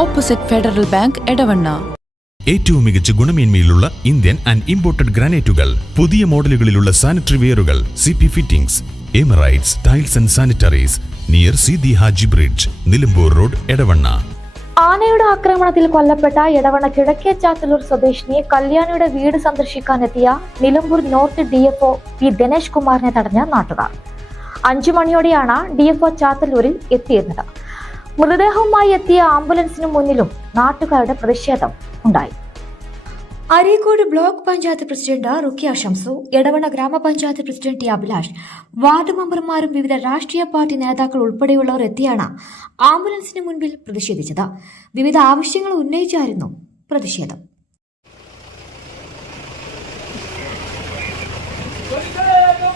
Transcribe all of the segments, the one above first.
Opposite Federal Bank Edavanna. ഏറ്റവും മികച്ച ഗുണമേന്മയിലുള്ള ഇന്ത്യൻ ആൻഡ് ഇമ്പോർട്ടഡ് ഗ്രാനൈറ്റുകൾ പുതിയ മോഡലുകളിലുള്ള sanitary വെയറുകൾ C P fittings Emirates tiles and sanitaries near C the Haji bridge Nilambur road Edavanna. ആനയുടെ ആക്രമണത്തിൽ കൊല്ലപ്പെട്ട എടവണ്ണ കിഴക്കേ ചാത്തലൂർ സ്വദേശിനിയെ കല്യാണിയുടെ വീട് സന്ദർശിക്കാനെത്തിയ Nilambur north D F O P Dinesh കുമാറിനെ തടഞ്ഞ നാട്ടുകാർ. അഞ്ചു മണിയോടെയാണ് ഡി എഫ് ഒ ചാത്തല്ലൂരിൽ എത്തിയിരുന്നത്. മൃതദേഹവുമായി എത്തിയ ആംബുലൻസിന് മുന്നിലും നാട്ടുകാരുടെ പ്രതിഷേധം ഉണ്ടായി. അരീക്കോട് ബ്ലോക്ക് പഞ്ചായത്ത് പ്രസിഡന്റ് റുക്കിയ ഷംസു എടവണ ഗ്രാമപഞ്ചായത്ത് പ്രസിഡന്റ് ടി അഭിലാഷ് വാർഡ് മെമ്പർമാരും വിവിധ രാഷ്ട്രീയ പാർട്ടി നേതാക്കൾ ഉൾപ്പെടെയുള്ളവർ എത്തിയാണ് ആംബുലൻസിന് മുൻപിൽ പ്രതിഷേധിച്ചത്. വിവിധ ആവശ്യങ്ങൾ ഉന്നയിച്ചായിരുന്നു പ്രതിഷേധം പ്രതിഷേധം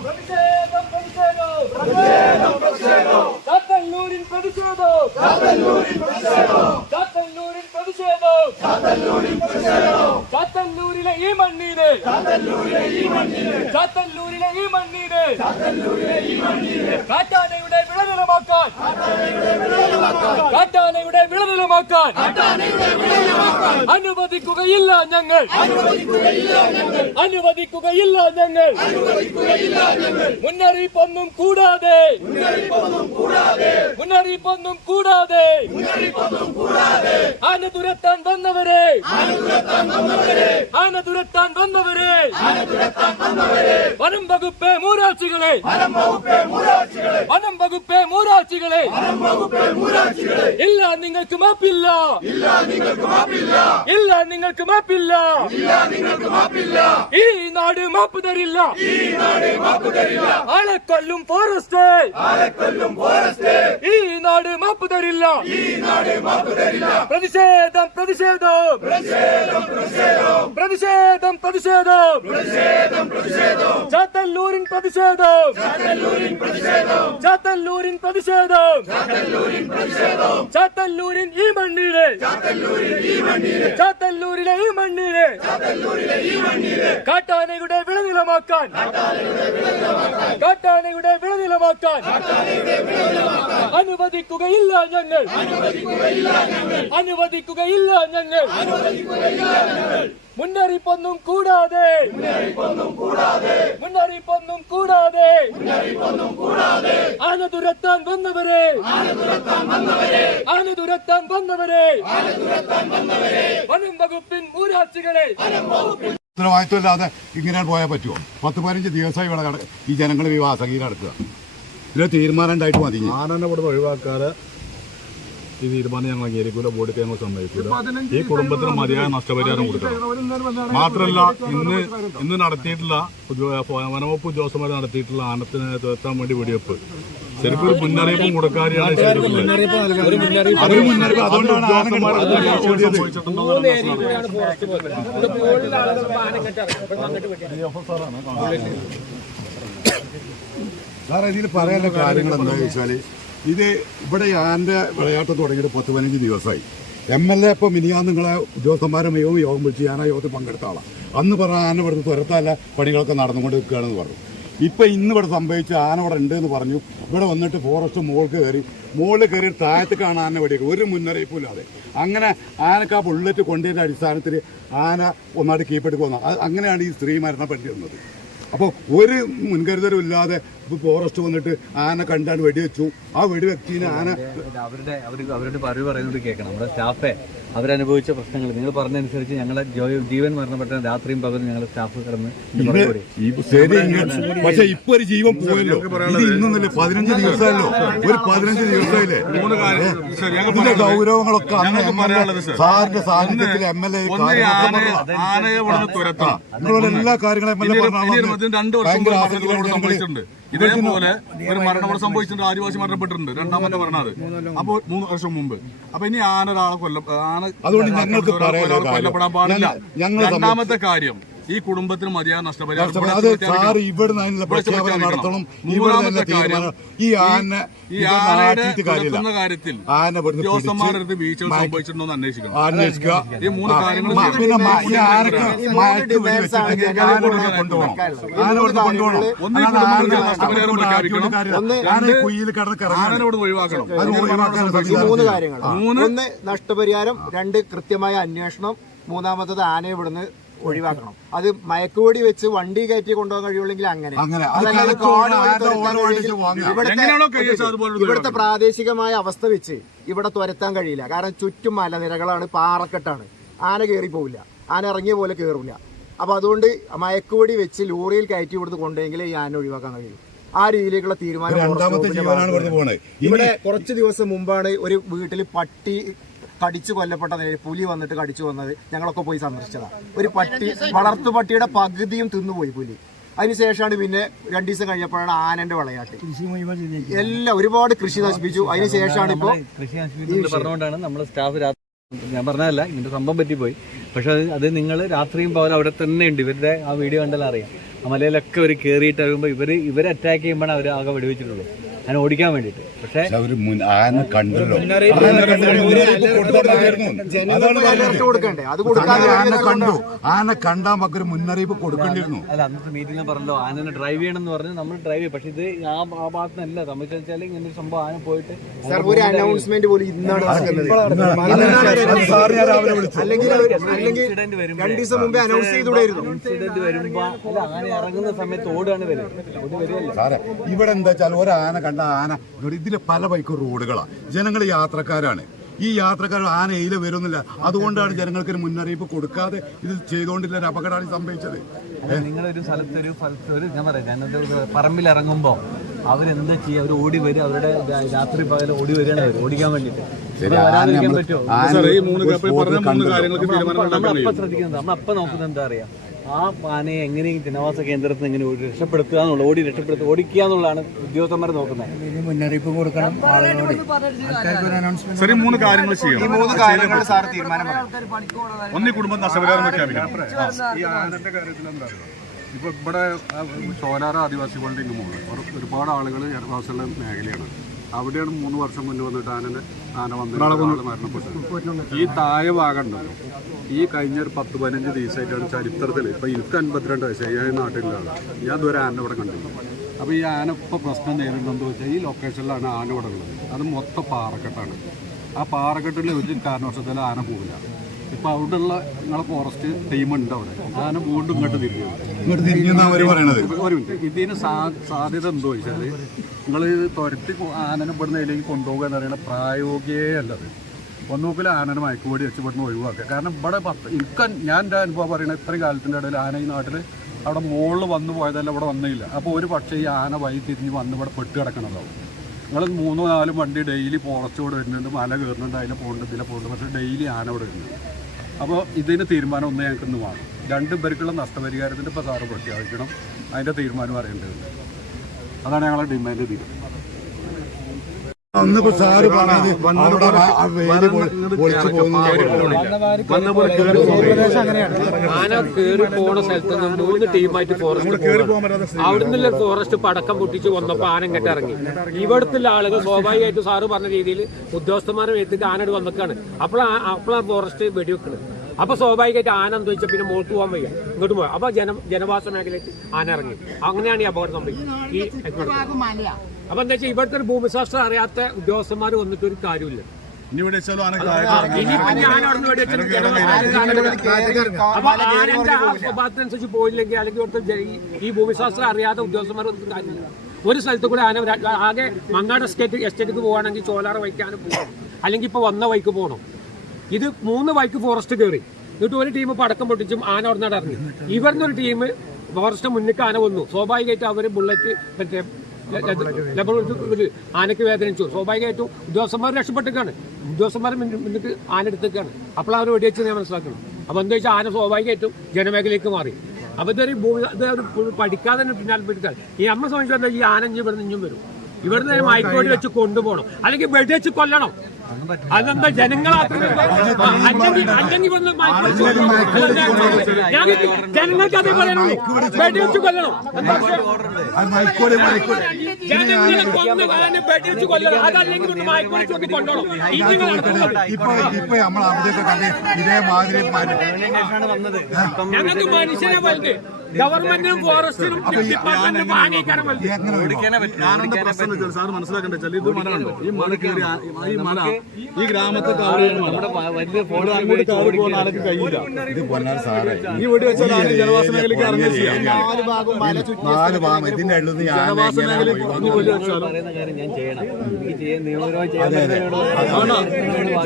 പ്രതിഷേധം പ്രതിഷേധം പ്രതിഷേധം ചാത്തല്ലൂരിൻ പ്രതിഷേധം ചാത്തല്ലൂരിൻ പ്രതിഷേധം ചാത്തല്ലൂരിലെ ഈ മണ്ണിന് ചാത്തല്ലൂരിലെ ഈ മണ്ണിന് കാട്ടാനയുടെ വിളനിലമാക്കാൻ കാട്ടാനയുടെ വിളനിലമാക്കാൻ അനുവദിക്കുകയില്ല ഞങ്ങൾ. അനുവദിക്കുകയില്ല ഞങ്ങൾ. മുന്നറിയിപ്പൊന്നും കൂടാതെ. മുന്നറിയിപ്പൊന്നും കൂടാതെ. ആന തുരത്താൻ വന്നവരെ. ആന തുരത്താൻ വന്നവരെ. വനം വകുപ്പ് മൂരാച്ചികളെ. വനം വകുപ്പ് മൂരാച്ചികളെ. ഇല്ല നിങ്ങൾക്ക് മാപ്പില്ല. ഇല്ല നിങ്ങൾക്ക് മാപ്പില്ല. ഈ നാട് മാപ്പ് തരില്ല. ആളെ കൊല്ലും ഫോറസ്റ്റ്. ഈ നാട് മാപ്പ് തരില്ല. പ്രതിഷേധം പ്രതിഷേധം. പ്രതിഷേധം പ്രതിഷേധം. ചാത്തല്ലൂരിൻ പ്രതിഷേധം. ചാത്തല്ലൂരിൻ പ്രതിഷേധം. ചാത്തല്ലൂരിൻ ഈ മണ്ണിലെ. ചാത്തല്ലൂരിലെ ഈ മണ്ണിലെ. കാട്ടാനയുടെ വിളനിലമാക്കാൻ കാട്ടാനയുടെ വിളനിലമാക്കാൻ അനുവദിക്കുകയില്ല ഞങ്ങൾ. അനുവദിക്കുകയില്ല ഞങ്ങൾ. മുന്നറിയിപ്പൊന്നും കൂടാതെ. മുന്നറിയിപ്പൊന്നും കൂടാതെ. ആന തുരത്താൻ വന്നവരെ. ആന തുരത്താൻ വന്നവരെ. വനം വകുപ്പിൻ ഊരാച്ചികളെ. ഉത്തരവാദിത്വമില്ലാതെ ഇങ്ങനെ പോയാൽ പറ്റുമോ? പത്ത് പതിനഞ്ച് ദിവസമായി ഇവിടെ ഈ ഈ ജനങ്ങൾ സംഗീതം നടക്കുക. ഇതിൽ തീരുമാനം ഉണ്ടായിട്ട് മതി. ആനനെ ഇവിടെ ഒഴിവാക്കാതെ ഈ തീരുമാനം ഞങ്ങൾ അംഗീകരിക്കൂല ബോർഡിൽ ഞങ്ങൾ സമ്മതിക്കൂല. ഈ കുടുംബത്തിന് മതിയായ നഷ്ടപരിഹാരം കൊടുക്കണം. മാത്രമല്ല ഇന്ന് ഇന്ന് നടത്തിയിട്ടുള്ള വനവകുപ്പ് ഉദ്യോഗസ്ഥന്മാർ നടത്തിയിട്ടുള്ള ആനത്തിന് എത്താൻ വേണ്ടി വെടിവെപ്പ്. ശരിക്കും ഒരു മുന്നറിയിപ്പും കൊടുക്കാതെയാണ് അതൊരു മുന്നറിയിപ്പ് അതുകൊണ്ടാണ് സാറേ ഇതിൽ പറയാനുള്ള കാര്യങ്ങൾ എന്താണെന്ന് വെച്ചാൽ ഇത് ഇവിടെ ആന്റെ വിളയാട്ടം തുടങ്ങിയിട്ട് പത്ത് പതിനഞ്ച് ദിവസമായി. എം എൽ എ ഇപ്പം ഇനിയാ നിങ്ങളെ ഉദ്യോഗസ്ഥന്മാരും യോഗം യോഗം വിളിച്ച് ഞാൻ ആ യോഗത്തിൽ പങ്കെടുത്ത ആളാണ് അന്ന് പറഞ്ഞ ആന ഇവിടുന്ന് തുരത്തല്ല പണികളൊക്കെ നടന്നുകൊണ്ട് നിൽക്കുകയാണെന്ന് പറഞ്ഞു. ഇപ്പം ഇന്ന് ഇവിടെ സംഭവിച്ച ആന ഇവിടെ ഉണ്ട് എന്ന് പറഞ്ഞു. ഇവിടെ വന്നിട്ട് ഫോറസ്റ്റ് മുകൾക്ക് കയറി മുകളിൽ കയറി താഴത്ത് കാണാൻ ആന വെടിയൊക്കെ ഒരു മുന്നറിയിപ്പും ഇല്ലാതെ. അങ്ങനെ ആനക്ക് ആ ബുള്ളറ്റ് കൊണ്ടതിന്റെ അടിസ്ഥാനത്തിൽ ആന ഒന്നായിട്ട് കീപ്പെടുക്കുക അങ്ങനെയാണ് ഈ സ്ത്രീ മരണപ്പെട്ടിരുന്നത്. അപ്പോൾ ഒരു മുൻകരുതലും ഇല്ലാതെ ഫോറസ്റ്റ് വന്നിട്ട് ആന കണ്ടാണ് വെടിവെച്ചു. ആ വെടിവെച്ചതിന് ആന അവരുടെ അവരുടെ പറവ് പറയുന്നത് കേൾക്കണം. നമ്മുടെ സ്റ്റാഫെ അവരനുഭവിച്ച പ്രശ്നങ്ങൾ. നിങ്ങൾ പറഞ്ഞതനുസരിച്ച് ഞങ്ങളെ ജീവൻ മരണപ്പെട്ട രാത്രിയും പകലും ഞങ്ങൾ സ്റ്റാഫ് കിടന്ന് പക്ഷേ ഈ ശരി ഇങ്ങനെ- പക്ഷെ ഇപ്പൊ ഒരു ജീവൻ പോയല്ലോ. ഇന്നൊന്നല്ലേ പതിനഞ്ച് ദിവസമല്ലോ. ഒരു പതിനഞ്ച് ദിവസമല്ലേ? ഇതിന്റെ ഗൗരവങ്ങളൊക്കെ. സാറിന്റെ സാന്നിധ്യത്തിൽ എം എൽ എ എല്ലാ കാര്യങ്ങളും എം എൽ എ വർഷം ഭയങ്കര ഇതേപോലെ ഒരു മരണം സംഭവിച്ചിട്ടുണ്ട്. ആദിവാസി മരണപ്പെട്ടിട്ടുണ്ട്. രണ്ടാമത്തെ മരണം അത് അപ്പോൾ മൂന്ന് വർഷം മുമ്പ്. അപ്പൊ ഇനി ആന ഒരാളെ കൊല്ല ആന അതുകൊണ്ട് ഞങ്ങൾക്ക് കൊല്ലപ്പെടാൻ പാടില്ല. രണ്ടാമത്തെ കാര്യം ഈ കുടുംബത്തിന് മതിയായ നഷ്ടപരിഹാരം അത്. സാറ് ഇവിടുന്ന് അതിനുള്ള പ്രഖ്യാപനം നടത്തണം. ഇവിടെ തന്നെ കാര്യം, തീരുമാനം. ഈ ആന ഈ ആനയുടെ കാര്യത്തിൽ ആന ഉദ്യോഗസ്ഥന്മാരുടെ മയക്ക് സംഭവിച്ചിട്ടുണ്ടോ എന്ന് അന്വേഷിക്കണം. അന്വേഷിക്കുക. ഈ മൂന്ന് കാര്യങ്ങൾ മൂന്ന് നഷ്ടപരിഹാരം പ്രഖ്യാപിക്കണം. ഒഴിവാക്കണം. കാര്യങ്ങൾ. മൂന്ന് ഒന്ന് നഷ്ടപരിഹാരം രണ്ട് കൃത്യമായ അന്വേഷണം മൂന്നാമത്തത് ആനയെ ഇവിടുന്ന് ഒഴിവാക്കണം. അത് മയക്കുപൊടി വെച്ച് വണ്ടി കയറ്റി കൊണ്ടുപോകാൻ കഴിയുള്ളെങ്കിൽ അങ്ങനെ. ഇവിടുത്തെ-. പ്രാദേശികമായ അവസ്ഥ വെച്ച് ഇവിടെ തുരത്താൻ കഴിയില്ല. കാരണം ചുറ്റും മലനിരകളാണ് പാറക്കെട്ടാണ്. ആന കയറി പോവില്ല. ആന ഇറങ്ങിയ പോലെ കയറില്ല അപ്പൊ അതുകൊണ്ട് മയക്കുപൊടി വെച്ച് ലോറിയിൽ കയറ്റി കൊടുത്ത് കൊണ്ടുപോയെങ്കിലേ ഈ ആന ഒഴിവാക്കാൻ കഴിയും. ആ രീതിയിലേക്കുള്ള തീരുമാനം ഇവിടെ കുറച്ച് ദിവസം മുമ്പാണ് ഒരു വീട്ടിൽ പട്ടി കടിച്ചു കൊല്ലപ്പെട്ട നേരം പുലി വന്നിട്ട് കടിച്ചു വന്നത് ഞങ്ങളൊക്കെ പോയി സന്ദർശിച്ചതാണ് ഒരു പട്ടി വളർത്തു പട്ടിയുടെ പകുതിയും തിന്നുപോയി പുലി. അതിനുശേഷമാണ് പിന്നെ രണ്ടു ദിവസം കഴിഞ്ഞപ്പോഴാണ് ആനന്റെ വിളയാട്ട്. എല്ലാം ഒരുപാട് കൃഷി നശിപ്പിച്ചു. അതിനുശേഷമാണ് ഇപ്പോ കൃഷി നശിപ്പിക്കുന്നത് പറഞ്ഞുകൊണ്ടാണ് നമ്മൾ സ്റ്റാഫ് രാത്രി ഞാൻ പറഞ്ഞതല്ല ഇങ്ങനത്തെ സംഭവം പറ്റിപ്പോയി. പക്ഷെ അത് അത് നിങ്ങൾ രാത്രിയും പകലും അവിടെ തന്നെ ഉണ്ട്. ഇവരുടെ ആ വീഡിയോ കണ്ടാൽ അറിയാം ആ മലയിലൊക്കെ അവർ കയറിയിട്ട് വരുമ്പോൾ ഇവർ ഇവർ അറ്റാക്ക് ചെയ്യുമ്പോഴാണ് അവർ ആകെ വെടിവെച്ചിട്ടുള്ളൂ ഞാൻ ഓടിക്കാൻ വേണ്ടിട്ട് പക്ഷേ ആന കണ്ടല്ലോ. ആന ആന കണ്ടു. ആന നമുക്കൊരു മുന്നറിയിപ്പ് കൊടുക്കേണ്ടിയിരുന്നു. അല്ല അന്നത്തെ മീറ്റിംഗിൽ പറഞ്ഞല്ലോ ആനനെ ഡ്രൈവ് ചെയ്യണം എന്ന് പറഞ്ഞ് നമ്മൾ ഡ്രൈവ് ചെയ്യും. പക്ഷെ ഇത് ആ ആ ഭാഗത്ത് നിന്നല്ല സംബന്ധിച്ചു വെച്ചാൽ ഇങ്ങനെ ഒരു സംഭവം ആന പോയിട്ട് സാർ ഒരു അനൗൺസ്മെന്റ് പോലും ഇന്നാണ് ഇൻസിഡന്റ് ദിവസം മുമ്പേ അനൗൺസ് ചെയ്തുകൂടായിരുന്നു. ഇൻസിഡന്റ് വരുമ്പോ അല്ല ആന ഇറങ്ങുന്ന സമയത്ത് ഓടുകയാണ് വരുന്നത് ഇവിടെ എന്താ വെച്ചാൽ ഒരു ആന കണ്ട ആന ഇതിൽ പല ബൈക്ക് റോഡുകളാണ് ജനങ്ങൾ യാത്രക്കാരാണ്. ഈ യാത്രക്കാർ ആന എയിലെ വരുന്നില്ല. അതുകൊണ്ടാണ് ജനങ്ങൾക്ക് ഒരു മുന്നറിയിപ്പ് കൊടുക്കാതെ ഇത് ചെയ്തുകൊണ്ടില്ല ഒരു അപകടമാണ് സംഭവിച്ചത്. നിങ്ങളൊരു സ്ഥലത്തൊരു ഒരു സ്ഥലത്ത് ഞാൻ പറയാം ഞാനത് ഒരു പറമ്പിൽ ഇറങ്ങുമ്പോൾ അവരെന്താ ചെയ്യുക അവർ ഓടി വരും. അവരുടെ രാത്രി പകൽ ഓടി വരികയാണ് അവർ ഓടിക്കാൻ വേണ്ടിയിട്ട് നമ്മളപ്പം ശ്രദ്ധിക്കുന്നത് നമ്മളപ്പം നോക്കുന്നത് എന്താ അറിയാം? ആ ആനയെ എങ്ങനെയും ജനവാസ കേന്ദ്രത്തിൽ നിന്ന് എങ്ങനെ ഓടി രക്ഷപ്പെടുത്തുക എന്നുള്ള ഓടി രക്ഷപ്പെടുത്തുക ഓടിക്കുക എന്നുള്ളതാണ് ഉദ്യോഗസ്ഥന്മാർ നോക്കുന്നത്. മുന്നറിയിപ്പ് കൊടുക്കണം ആളുകളോട്. ശരി മൂന്ന് കാര്യങ്ങൾ ഈ ചെയ്യണം. മൂന്ന് കാര്യങ്ങൾ സാർ തീരുമാനം പറയാം ഒന്ന് കുടുംബം നഷ്ടപരിഹാരം പ്രഖ്യാപിക്കണം ഈ ആനന്റെ കാര്യത്തിൽ എന്താ ഇപ്പൊ ഇവിടെ ചോലാറ ചോലാര ആദിവാസികളുടെ ഇങ്ങനെ മുകളിൽ. ഒരു- ഒരുപാട് ആളുകൾ ജനവാസമുള്ള മേഖലയാണ്. അവിടെയാണ് മൂന്ന് വർഷം മുന്നേ വന്നിട്ട് ആനനെ ആന വന്നിട്ട് മരണപ്പെട്ടത്. ഈ താഴെ ഭാഗം ഈ കഴിഞ്ഞ ഒരു പത്ത് പതിനഞ്ച് ദിവസമായിട്ടാണ് ചരിത്രത്തിൽ ഇപ്പൊ എനിക്ക് അൻപത്തിരണ്ട് വയസ്സായി. ഞാൻ നാട്ടിലാണ് ഞാൻ ഇതുവരെ ആന ഇവിടെ കണ്ടില്ല അപ്പോൾ ഈ ആന ഇപ്പോൾ പ്രശ്നം നേരിടുന്നതെന്ന് വെച്ചാൽ ഈ ലൊക്കേഷനിലാണ് ആന ഇവിടെ ഉള്ളത്. അത് മൊത്തം പാറക്കെട്ടാണ്. ആ പാറക്കെട്ടിൽ ഒരു കാരണവശത്തിൽ ആന പോകില്ല ഇപ്പൊ ഉള്ള നിങ്ങളെ ഫോറസ്റ്റ് ടീം ഉണ്ട് അവിടെ. അതാണ് വീണ്ടും ഇങ്ങോട്ട് തിരിഞ്ഞു. ഒരു മിനിറ്റ് ഇതിന് സാധ്യത എന്തോ വെച്ചാൽ നിങ്ങൾ തുരത്തി ആനനെ ഇവിടുന്ന് അതിലേക്ക് കൊണ്ടുപോകുക എന്ന് പറയുന്നത് പ്രായോഗികേ അല്ലത് ഒന്നുകിൽ ആനനെ മയക്കുപൊടി വെച്ച് ഇവിടുന്ന് ഒഴിവാക്കുക. കാരണം ഇവിടെ പത്ത് എനിക്ക് ഞാൻ എന്റെ അനുഭവം പറയുന്നത് ഇത്രയും കാലത്തിന്റെ ഇടയിൽ ആന ഈ നാട്ടിൽ അവിടെ മുകളിൽ വന്നു പോയതല്ല ഇവിടെ വന്നില്ല. അപ്പോൾ ഒരു പക്ഷേ ഈ ആന വഴി തിരിഞ്ഞ് വന്ന് ഇവിടെ പെട്ട് കിടക്കണതാവും. നിങ്ങൾ മൂന്നോ നാലും വണ്ടി ഡെയിലി ഫോറസ്റ്റോട് വരുന്നുണ്ട്. മല കയറുന്നുണ്ട് അതിലെ പോകുന്നുണ്ട് ഇതിലെ പോകുന്നുണ്ട് പക്ഷേ ഡെയിലി ആന ഇവിടെ വരുന്നുണ്ട്. അപ്പോൾ ഇതിന് തീരുമാനം ഒന്ന് ഞങ്ങൾക്ക് ഇന്ന് വേണം. രണ്ട് പേർക്കുള്ള നഷ്ടപരിഹാരത്തിന്റെ ഇപ്പോൾ സാറ് പ്രഖ്യാപിക്കണം. അതിന്റെ തീരുമാനം അറിയേണ്ടതുണ്ട്. അതാണ് ഞങ്ങളുടെ ഡിമാൻഡ് തീരുമാനം അന്നിപ്പോ സാറ് പറഞ്ഞത് ആന കേറി പോണ സ്ഥലത്ത് നിന്ന് മൂന്ന് ടീമായിട്ട് ഫോറസ്റ്റ് അവിടുന്ന് ഫോറസ്റ്റ് പടക്കം പൊട്ടിച്ച് വന്നപ്പോ ആന ഇങ്ങോട്ട് ഇറങ്ങി. ഇവിടുത്തെ ആളുകൾ സ്വാഭാവികമായിട്ട് സാറ് പറഞ്ഞ രീതിയിൽ ഉദ്യോഗസ്ഥന്മാരെ എത്തിയിട്ട് ആനയുടെ വന്നിക്കാണ്. അപ്പോഴാണ് അപ്പോഴാണ് ഫോറസ്റ്റ് വെടിവെക്കുന്നത് അപ്പൊ സ്വാഭാവികമായിട്ട് ആന എന്ത് വെച്ചാൽ പിന്നെ മോൾക്ക് പോകാൻ വയ്യ. ഇങ്ങോട്ട് പോയ അപ്പൊ ജന ജനവാസ മേഖലയ്ക്ക് ആന ഇറങ്ങി. അങ്ങനെയാണ് ഈ അപകടം സംഭവിക്കുന്നത്. ഈ അപ്പൊ എന്താ വെച്ചാൽ ഇവിടുത്തെ ഒരു ഭൂമിശാസ്ത്രം അറിയാത്ത ഉദ്യോഗസ്ഥന്മാർ വന്നിട്ട് ഒരു കാര്യമില്ല. ഇനി ഇവിടെ വെച്ചാലും ആന ഇനിയിപ്പോ ഞാൻ അവിടെ നിന്ന് വെടിവെച്ചിട്ട് ജനവാസ അപ്പൊ ആനന്റെ ആ സ്വഭാവത്തിനനുസരിച്ച് പോയില്ലെങ്കിൽ അല്ലെങ്കിൽ ഇവിടുത്തെ ഈ- ഈ ഭൂമിശാസ്ത്രം അറിയാത്ത ഉദ്യോഗസ്ഥന്മാർ വന്നിട്ട് കാര്യമില്ല. ഒരു സ്ഥലത്ത് കൂടെ ആന ആകെ മങ്ങാട് എസ്റ്റേറ്റ് എസ്റ്റേറ്റിക്ക് പോവാണെങ്കിൽ ചോലാറ വൈക്കാനും പോകണം അല്ലെങ്കിൽ ഇപ്പൊ വന്ന വൈക്ക് പോകണം ഇത് മൂന്ന് ബൈക്ക് ഫോറസ്റ്റ് കയറി. എന്നിട്ട് ഒരു ടീം പടക്കം പൊട്ടിച്ചും ആന നിന്ന് ഇറങ്ങി. ഇവരുടെ ഒരു ടീം ഫോറസ്റ്റ് മുന്നിക്ക് ആന വന്നു. സ്വാഭാവികമായിട്ട് അവർ ബുള്ളറ്റ് മറ്റേ ആനക്ക് വേദനിച്ചു. സ്വാഭാവികമായിട്ടും ഉദ്യോഗസ്ഥന്മാർ രക്ഷപ്പെട്ടിരിക്കാണ് ഉദ്യോഗസ്ഥന്മാർ മുന്നിട്ട് ആന എടുത്തേക്കാണ് അപ്പോൾ അവർ വെടിവെച്ച് ഞാൻ മനസ്സിലാക്കണം അപ്പോൾ എന്താ വെച്ചാൽ ആന സ്വാഭാവികമായിട്ടും ജനമേഖലയിലേക്ക് മാറി. അപ്പൊ ഇതൊരു പഠിക്കാതെ തന്നെ പിന്നാലെ പിടിക്കാൻ ഈ അമ്മ സംബന്ധിച്ചാൽ ഈ ആനഞ്ച് ഇവിടെ നിന്നും വരും. ഇവിടുന്ന് മൈക്കോടി വെച്ച് കൊണ്ടുപോകണം. അല്ലെങ്കിൽ വെടിവെച്ച് കൊല്ലണം. അതെന്താ ജനങ്ങൾ അല്ലെങ്കിൽ അല്ലെങ്കിൽ ഇവിടുന്ന് മയക്ക് വെച്ച് കൊല്ലണം. അതെന്താ? ഞങ്ങൾക്ക് ജനങ്ങൾക്ക് അതേ പറയണം വെടിവെച്ച് കൊല്ലണം. ജനങ്ങളെ കൊന്ന് ആനെ വെടിവെച്ച് കൊല്ലണം. അതല്ലെങ്കിൽ ഇപ്പൊ ഇപ്പൊ നമ്മൾ അവിടെയൊക്കെ കണ്ട് ഇതേമാതിരി ഞങ്ങൾക്ക് മനുഷ്യനെ വലുത്. ഗവൺമെന്റിനും ഫോറസ്റ്റിനും ഡിപ്പാർട്ട്മെന്റിനും വാങ്ങിക്കാനും പ്രശ്നം വെച്ചാൽ സാർ മനസ്സിലാക്കണ്ട? ഇത് മലയുണ്ട് ഈ മല കയറി ആ- ഈ മല ഈ ഗ്രാമത്തെ ഈ വീട് വെച്ചാൽ ആരും ജനവാസ മേഖലയ്ക്ക് നാല് മല ഭാഗം ഇതിന്റെ ഉള്ളിൽ നിന്ന് ഞാൻ ജനവാസ എങ്ങനെ മേഖലയ്ക്ക് ഈ പറയുന്ന കാര്യം ഞാൻ ചെയ്യണം. എനിക്ക് ചെയ്യാൻ നിയമപരമായി ചെയ്യാൻ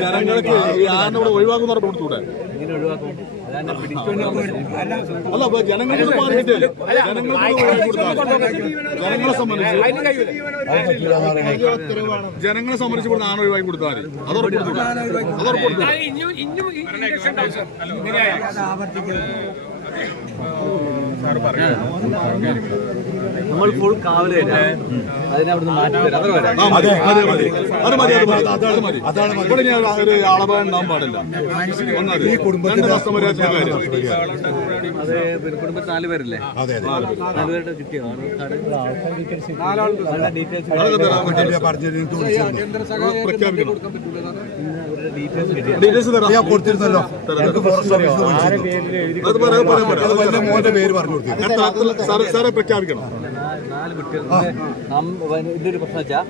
ജനങ്ങൾക്ക് ഈ ഒഴിവാക്കുന്ന കൊടുത്തൂടെ? ഇങ്ങനെ ഒഴിവാക്കും? അല്ല അപ്പൊ ജനങ്ങൾക്ക് മാറിയിട്ടേ ജനങ്ങളെ സംബന്ധിച്ച് ജനങ്ങളെ സംബന്ധിച്ച് ഇവിടെ ആന ഒഴിവാക്കി കൊടുത്താൽ മതി. അതോടൊപ്പം അതോടൊപ്പം ഇനിയും ഇനിയും നമ്മൾ ഫുൾ കാവൽ അതിനെ അവിടുന്ന് മാറ്റി ആളപായം ഉണ്ടാവാൻ പാടില്ല. അത് പിന്നെ കുടുംബത്തിൽ നാല് പേരല്ലേ? കിട്ടിയോ? ഡീറ്റെയിൽസ് കൊടുത്തിരുന്നല്ലോ. അത് പറയാം അത് മോന്റെ പേര് പറഞ്ഞു. സാറേ സാറേ പ്രഖ്യാപിക്കണം. ഇതിന്റെ ഒരു പ്രശ്നം വെച്ചാൽ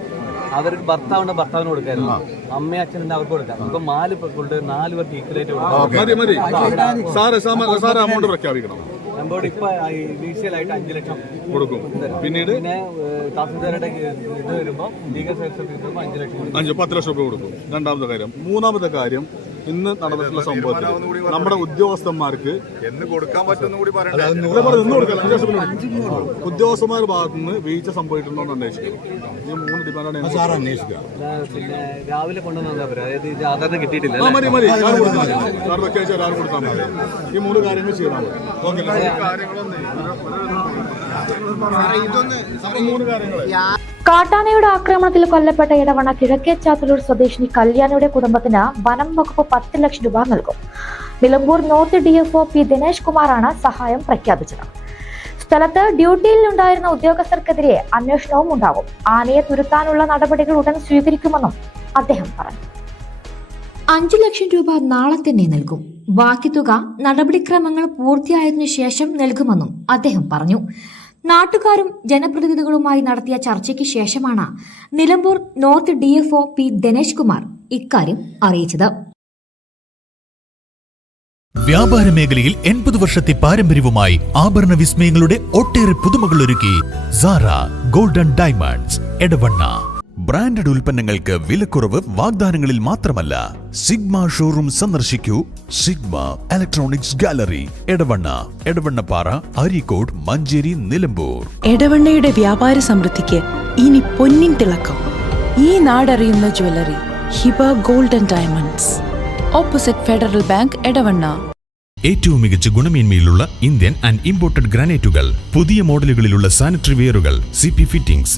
അവർക്ക് ഭർത്താവുണ്ട് ഭർത്താവിന് കൊടുക്കായിരുന്നു. അമ്മയും അച്ഛനുണ്ട് അവർക്ക് കൊടുക്കാം. ഇപ്പൊ നാല് കൊണ്ട് നാല് പേർക്ക് ഈക്വലായിട്ട് കൊടുക്കാം. സാറ് സാമ- സാറ് അമൗണ്ട് പ്രഖ്യാപിക്കണം. നമ്മളോട് ഇപ്പൊ ഇനീഷ്യലായിട്ട് അഞ്ചു ലക്ഷം കൊടുക്കും. പിന്നീട്? പിന്നെ ഏഹ്, തഹസിൽദാരുടെ ഇത് വരുമ്പോൾ ലീഗൽ സർവീസ് വരുമ്പോൾ അഞ്ചു ലക്ഷം അഞ്ച് പത്ത് ലക്ഷം രൂപ കൊടുക്കും. രണ്ടാമത്തെ കാര്യം. മൂന്നാമത്തെ കാര്യം ഇന്ന് നടന്നിട്ടുള്ള സംഭവം നമ്മുടെ ഉദ്യോഗസ്ഥന്മാർക്ക് എന്ന് കൊടുക്കാൻ പറ്റുന്ന കൂടി. ഉദ്യോഗസ്ഥന്മാരുടെ ഭാഗത്തു നിന്ന് വീഴ്ച സംഭവിച്ചിട്ടുണ്ടോ ഈ മൂന്ന് ഡിമാൻഡാണ് സാർ അന്വേഷിക്കുക രാവിലെ കൊണ്ടുവന്നാ അതായത് കിട്ടിയിട്ടില്ല ആ അല്ലേ? മതി. മതി ഞാൻ കൊടുത്താൽ മതി. സാർ വെക്കേഷൻ ആരും കൊടുത്താൽ മതി. ഈ മൂന്ന് കാര്യങ്ങൾ ചെയ്താൽ മതി. ഓക്കെ. കാട്ടാനയുടെ ആക്രമണത്തിൽ കൊല്ലപ്പെട്ട ഇടവണ കിഴക്കേ ചാത്തലൂർ സ്വദേശിനി കല്യാണിയുടെ കുടുംബത്തിന് വനം വകുപ്പ് പത്ത് ലക്ഷം രൂപ നൽകും. Nilambur north D F O P Dinesh കുമാറാണ് സഹായം പ്രഖ്യാപിച്ചത്. സ്ഥലത്ത് ഡ്യൂട്ടിയിലുണ്ടായിരുന്ന ഉദ്യോഗസ്ഥർക്കെതിരെ അന്വേഷണവും ഉണ്ടാകും. ആനയെ തുരുത്താനുള്ള നടപടികൾ ഉടൻ സ്വീകരിക്കുമെന്നും അദ്ദേഹം പറഞ്ഞു. അഞ്ചു ലക്ഷം രൂപ നാളെ തന്നെ നൽകും. ബാക്കി തുക നടപടിക്രമങ്ങൾ പൂർത്തിയായതിനു ശേഷം നൽകുമെന്നും അദ്ദേഹം പറഞ്ഞു. നാട്ടുകാരും ജനപ്രതിനിധികളുമായി നടത്തിയ ചർച്ചയ്ക്ക് ശേഷമാണ് Nilambur north DFO P Dinesh Kumar ഇക്കാര്യം അറിയിച്ചത്. വ്യാപാര മേഖലയിൽ എൺപത് വർഷത്തെ പാരമ്പര്യവുമായി ആഭരണ വിസ്മയങ്ങളുടെ ഒട്ടേറെ പുതുമകൾ ഒരുക്കി Sara golden diamonds Edavanna. Branded ഉൽപ്പന്നങ്ങൾക്ക് വിലക്കുറവ് വാഗ്ദാനങ്ങളിൽ മാത്രമല്ല. സിഗ്മ ഷോറൂം സന്ദർശിക്കൂ. Sigma electronics gallery Edavanna Edavannappara Areekode Manjeri Nilambur. എടവണ്ണയുടെ വ്യാപാര സമൃദ്ധിക്ക് ഇനി പൊന്നിൻ തിളക്കം. ഈ നാടറിയുന്ന jewellery Hiba golden diamonds. Opposite Federal Bank Edavanna. ഏറ്റവും മികച്ച ഗുണമേന്മയിലുള്ള ഇന്ത്യൻ ആൻഡ് ഇമ്പോർട്ടഡ് ഗ്രാനൈറ്റുകൾ പുതിയ മോഡലുകളിലുള്ള സാനിറ്ററി വെയറുകൾ C P fittings